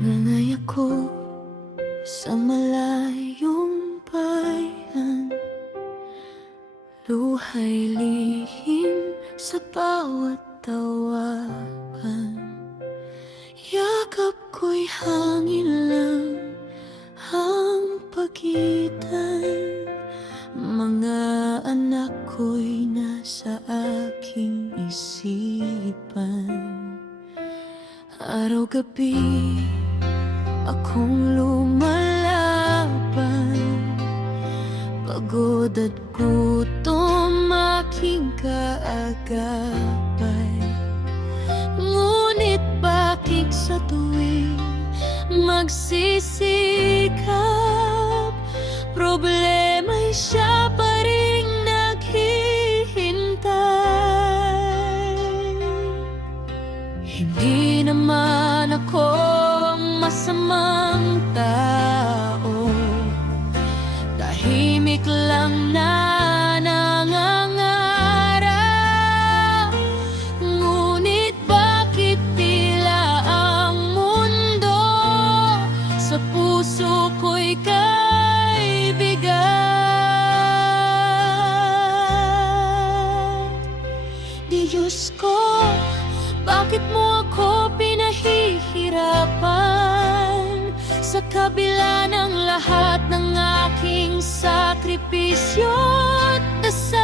Nanay ako sa malayong bayan, luha'y lihim sa bawat tawagan. Yakap ko'y hangin lang ang pagitan, mga anak ko'y nasa aking isipan. Araw-gabi akong lumalaban, pagod at gutom aking kaagapay. Ngunit bakit sa tuwing magsisikap, problema'y siya pa rin naghihintay. Hindi naman ako masamang tao, tahimik lang na nangangarap. Ngunit bakit tila ang mundo sa puso ko'y kay bigat? Diyos ko, bakit mo ako pinahihirapan? Sa kabila ng lahat ng aking sakripisyo't dasal,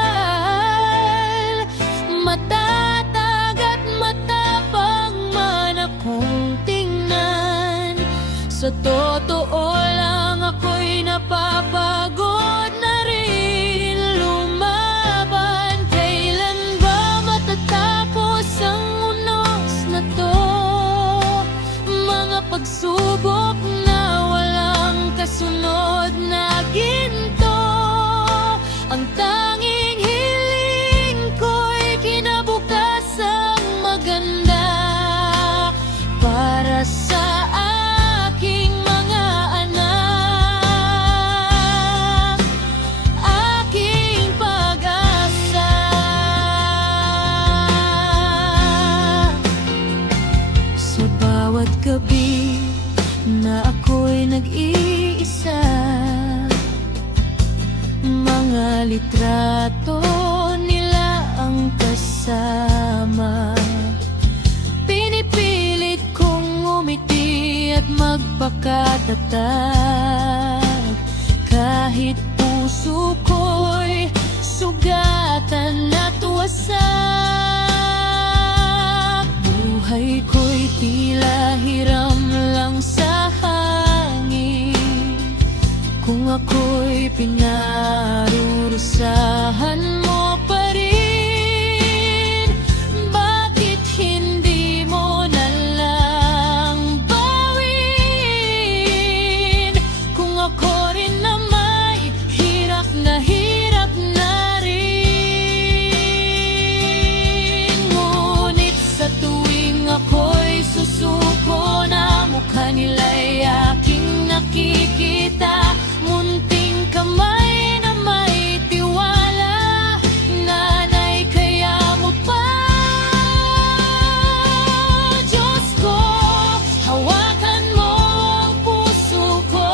matatag at matapang man akong tingnan. Sa totoo lang ako'y napapagod na rin lumaban. Kailan ba matatapos ang unos na to? Mga pagsubok na walang kasunod na ginto. Ang tanging hiling ko'y kinabukasang maganda para sa aking mga anak, aking pag-asa. Sa bawat gabi na ako'y nag-iisa, mga litrato nila ang kasama. Pinipilit kong umiti at magpakatatag, kahit puso ko'y sugatan at wasak. Buhay ko'y tila hiram lang sa hangin, kung ako'y pinarurusahan mo pa rin. Bakit hindi mo na lang bawin, kung ako rin na may hirap na rin? Ngunit sa tuwing ako'y susuko na mukha nila'y aking nakikita, munting kamay na may tiwala. Nanay, kaya mo pa? Diyos ko, hawakan mo ang puso ko,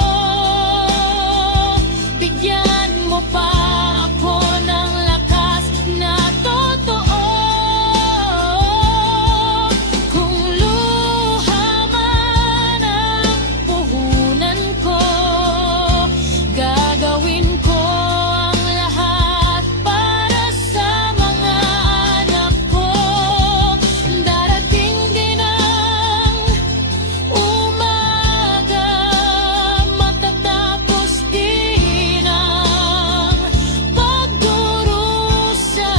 bigyan mo pa ako ng lakas na totoo. Kung luha man ang puhunan ko, gagawin ko ang lahat para sa mga anak ko. Darating din ang umaga, matatapos din ang pagdurusa,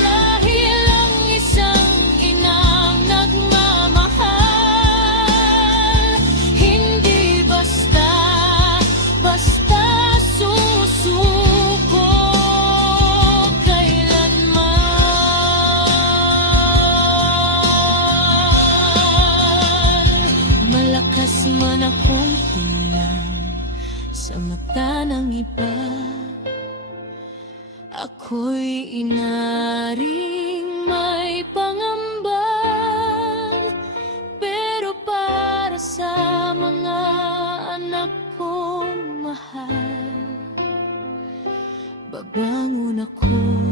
dahil ang isang inang nagmamahal hindi basta susuko kailanman. Malakas man akong tingnan sa mata ng iba, ako'y inaring may pangamba, pero pa babangon ako.